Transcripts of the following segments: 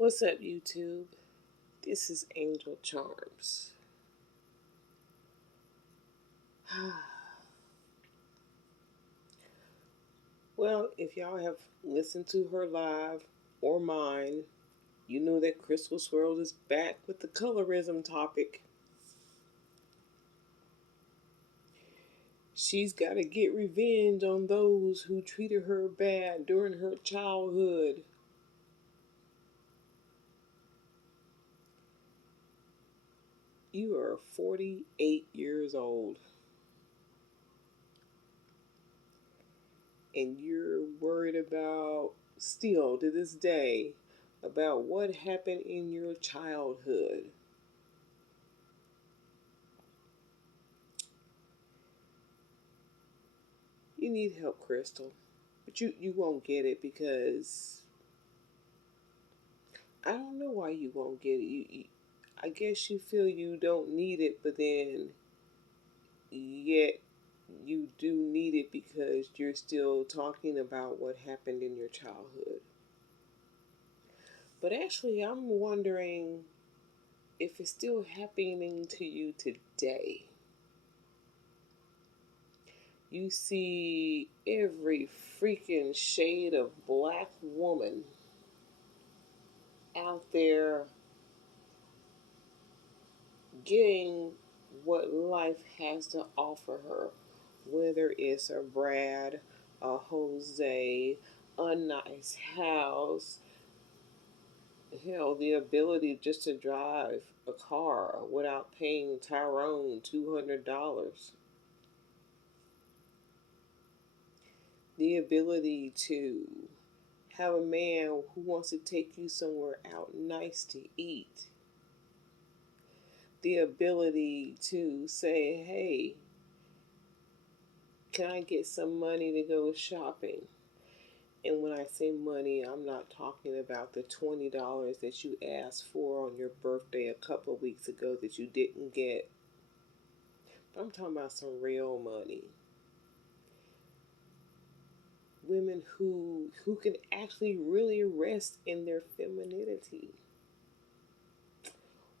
What's up, YouTube? This is Angel Charms. Well, if y'all have listened to her live or mine, you know that Crystal Swirls is back with the colorism topic. She's got to get revenge on those who treated her bad during her childhood. You are 48 years old, and you're worried about, still to this day, about what happened in your childhood. You need help, Crystal. But you won't get it because I don't know why you won't get it. I guess you feel you don't need it, but then yet you do need it because you're still talking about what happened in your childhood. But actually, I'm wondering if it's still happening to you today. You see every freaking shade of black woman out there getting what life has to offer her, whether it's a Brad, a Jose, a nice house, hell, the ability just to drive a car without paying Tyrone $200, the ability to have a man who wants to take you somewhere out nice to eat, the ability to say, hey, can I get some money to go shopping? And when I say money, I'm not talking about the $20 that you asked for on your birthday a couple of weeks ago that you didn't get. But I'm talking about some real money. Women who can actually really rest in their femininity.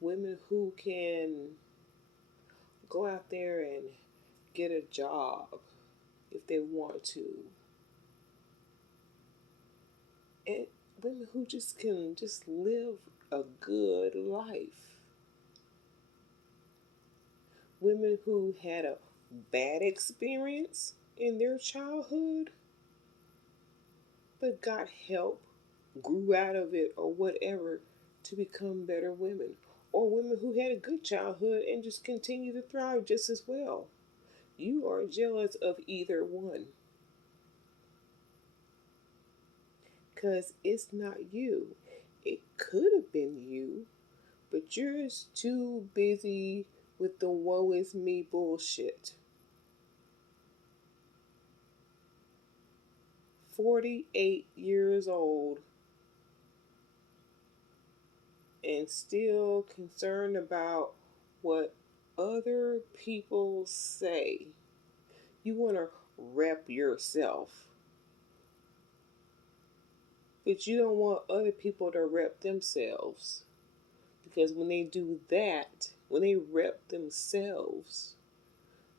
Women who can go out there and get a job if they want to. And women who just can just live a good life. Women who had a bad experience in their childhood but got help, grew out of it, or whatever to become better women. Or women who had a good childhood and just continue to thrive just as well. You are jealous of either one. Because it's not you. It could have been you, but you're just too busy with the woe is me bullshit. 48 years old and still concerned about what other people say. You want to rep yourself, but you don't want other people to rep themselves. Because when they do that, when they rep themselves,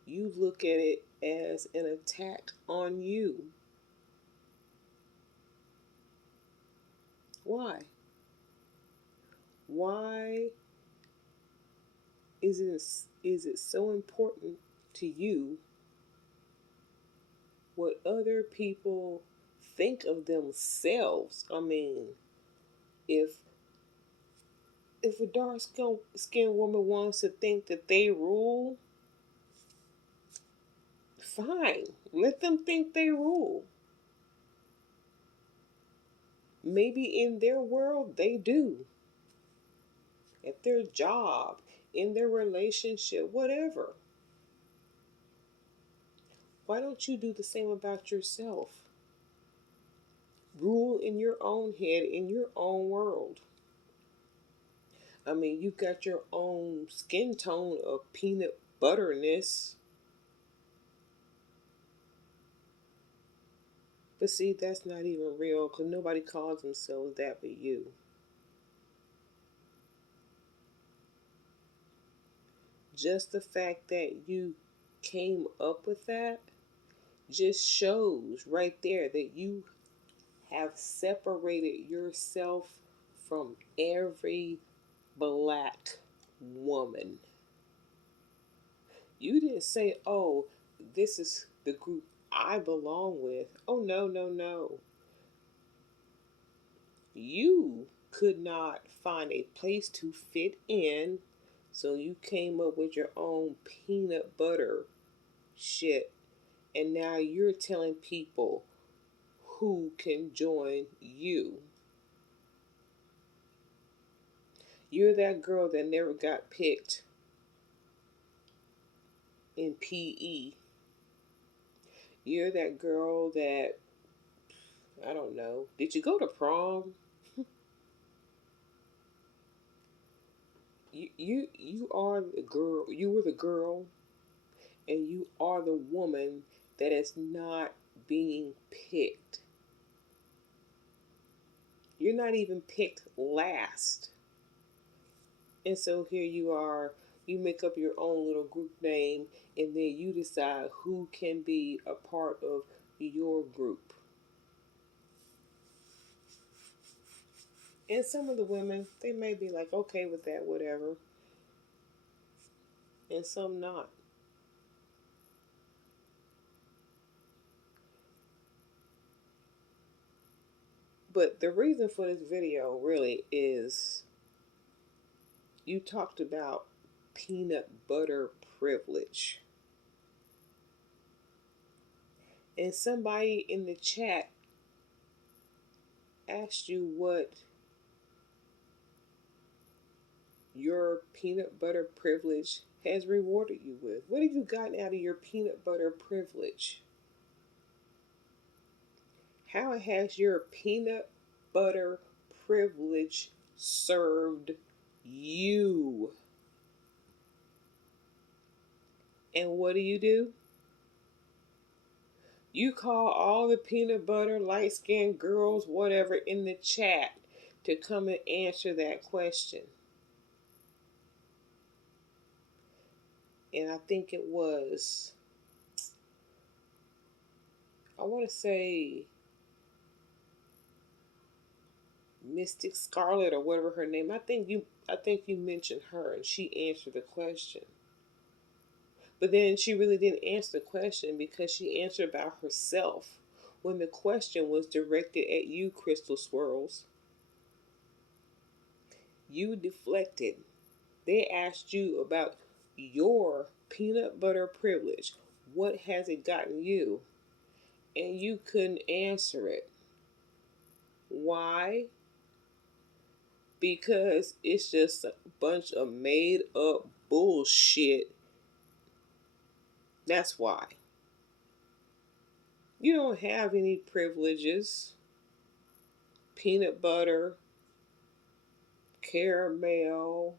you look at it as an attack on you. Why? Why is it so important to you what other people think of themselves? I mean, if a dark skinned woman wants to think that they rule, fine. Let them think they rule. Maybe in their world they do. At their job, in their relationship, whatever. Why don't you do the same about yourself? Rule in your own head, in your own world. I mean, you've got your own skin tone of peanut butterness. But see, that's not even real because nobody calls themselves that but you. just the fact that you came up with that just shows right there that you have separated yourself from every black woman. You didn't say, oh, this is the group I belong with. Oh, no, no, no. You could not find a place to fit in, so you came up with your own peanut butter shit. And now you're telling people who can join you. You're that girl that never got picked in PE. You're that girl that, I don't know, did you go to prom? You are the girl. You were the girl, and you are the woman that is not being picked. You're not even picked last. And so here you are, you make up your own little group name, and then you decide who can be a part of your group. And some of the women, they may be like, okay with that, whatever. And some not. But the reason for this video really is you talked about peanut butter privilege. And somebody in the chat asked you what your peanut butter privilege has rewarded you with. What have you gotten out of your peanut butter privilege? How has your peanut butter privilege served you? And what do? You call all the peanut butter, light skinned girls, whatever, in the chat to come and answer that question. And I think it was, I want to say Mystic Scarlet or whatever her name. I think you mentioned her and she answered the question. But then she really didn't answer the question because she answered about herself when the question was directed at you, Crystal Swirls. You deflected. They asked you about your peanut butter privilege. What has it gotten you? And you couldn't answer it. Why? Because it's just a bunch of made up bullshit. That's why. You don't have any privileges. Peanut butter, caramel.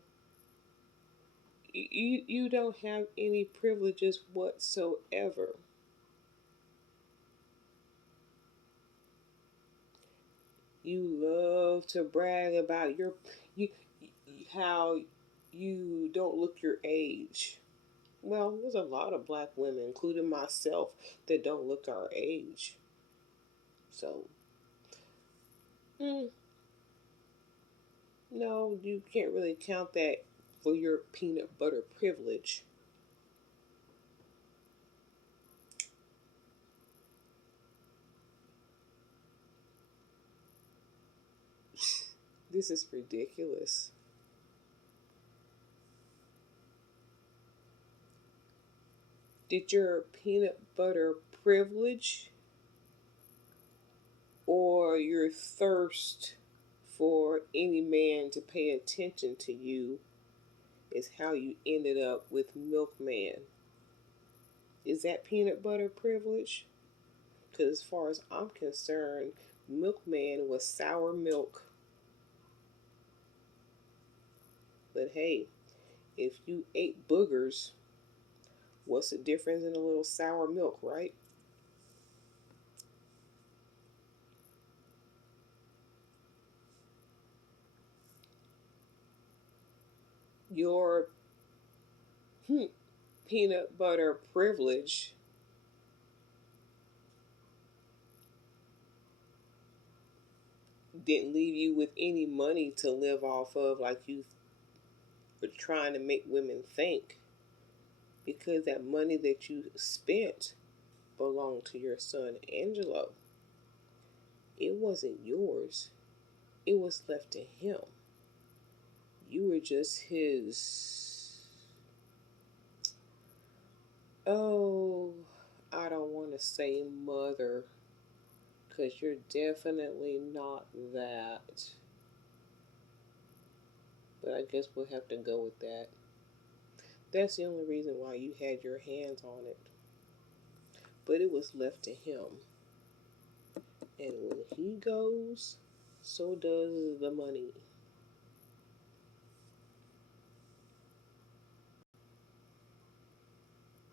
You don't have any privileges whatsoever. You love to brag about you how you don't look your age. Well, there's a lot of black women, including myself, that don't look our age. So, no, you can't really count that for your peanut butter privilege. This is ridiculous. Did your peanut butter privilege or your thirst for any man to pay attention to you is how you ended up with Milkman? Is that peanut butter privilege? Because as far as I'm concerned, Milkman was sour milk. But hey, if you ate boogers, what's the difference in a little sour milk, right? Your peanut butter privilege didn't leave you with any money to live off of like you were trying to make women think, because that money that you spent belonged to your son Angelo. It wasn't yours. It was left to him. You were just his. Oh, I don't want to say mother, because you're definitely not that. But I guess we'll have to go with that. That's the only reason why you had your hands on it. But it was left to him. And when he goes, so does the money.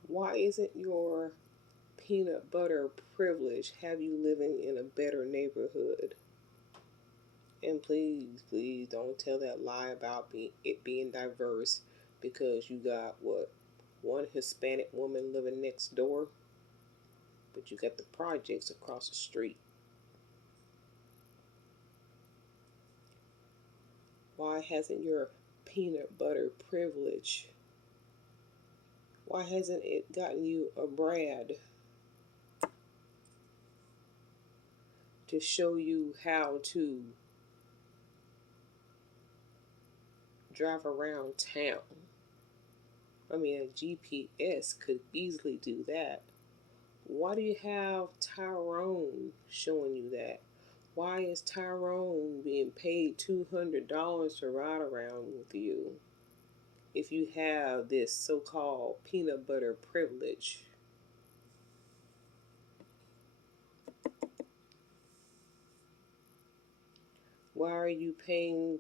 Why isn't your peanut butter privilege have you living in a better neighborhood? And please, please don't tell that lie about it being diverse, because you got what? One Hispanic woman living next door, but you got the projects across the street. Why hasn't your peanut butter privilege, why hasn't it gotten you a Brad to show you how to drive around town? I mean, a GPS could easily do that. Why do you have Tyrone showing you that? Why is Tyrone being paid $200 to ride around with you if you have this so called peanut butter privilege? Why are you paying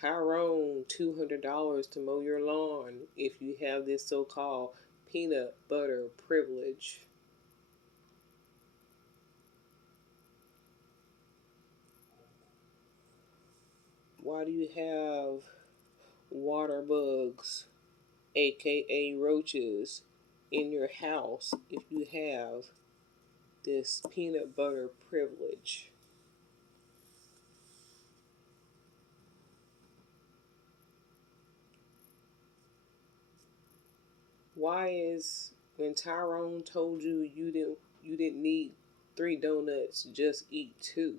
Tyrone $200 to mow your lawn if you have this so called peanut butter privilege? Why do you have water bugs, aka roaches, in your house if you have this peanut butter privilege? Why is when Tyrone told you you didn't need 3 donuts, just eat 2?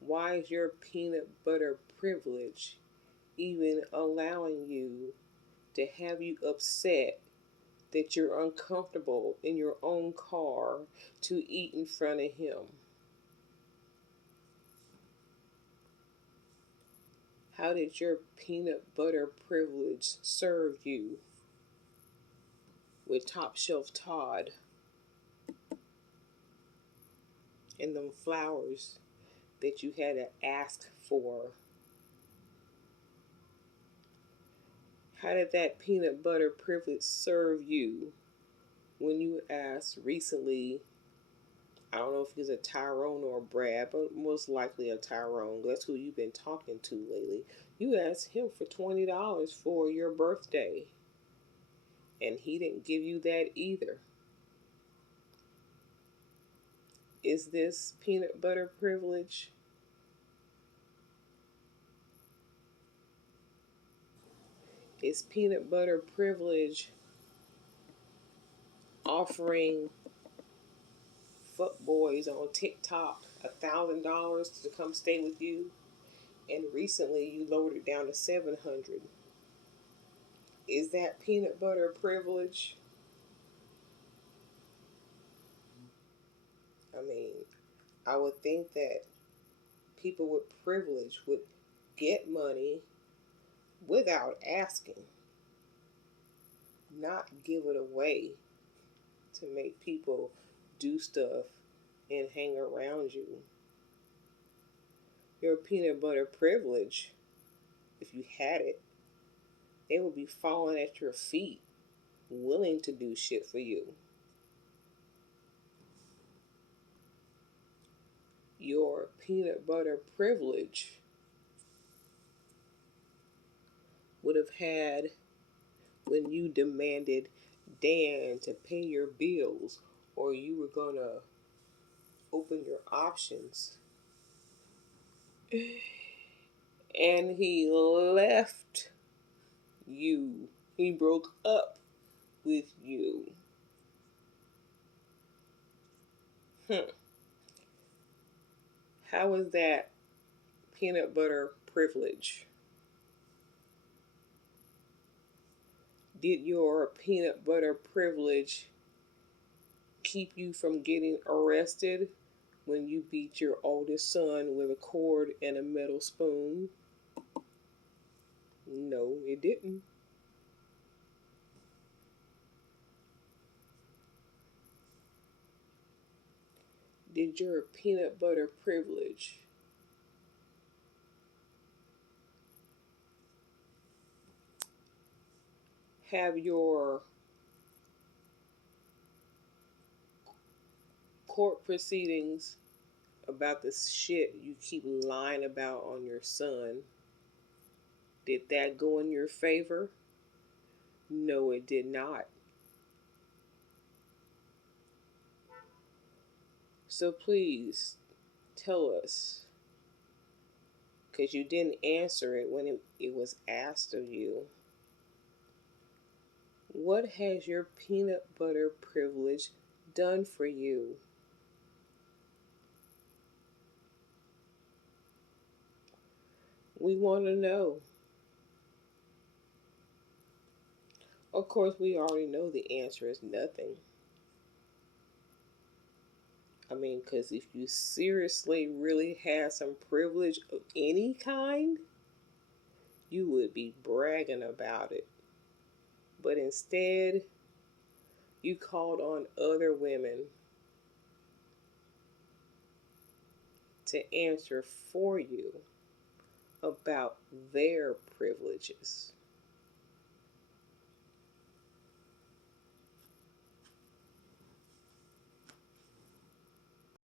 Why is your peanut butter privilege even allowing you to have you upset that you're uncomfortable in your own car to eat in front of him? How did your peanut butter privilege serve you with top shelf Todd and them flowers that you had to ask for? How did that peanut butter privilege serve you when you asked recently? I don't know if he's a Tyrone or a Brad, but most likely a Tyrone. That's who you've been talking to lately. You asked him for $20 for your birthday, and he didn't give you that either. Is this peanut butter privilege? Is peanut butter privilege offering fuckboys on TikTok $1,000 to come stay with you, and recently you lowered it down to 700? Is that peanut butter privilege? I mean, I would think that people with privilege would get money without asking, not give it away to make people do stuff and hang around you. Your peanut butter privilege, if you had it, they would be falling at your feet, willing to do shit for you. Your peanut butter when you demanded Dan to pay your bills or you were going to open your options. And he left you. He broke up with you. How is that peanut butter privilege? Did your peanut butter privilege keep you from getting arrested when you beat your oldest son with a cord and a metal spoon? No, it didn't. Did your peanut butter privilege have your court proceedings about the shit you keep lying about on your son? Did that go in your favor? No, it did not. So please tell us, because you didn't answer it when it was asked of you. What has your peanut butter privilege done for you? We want to know. Of course, we already know the answer is nothing. I mean, because if you seriously really had some privilege of any kind, you would be bragging about it. But instead, you called on other women to answer for you about their privileges.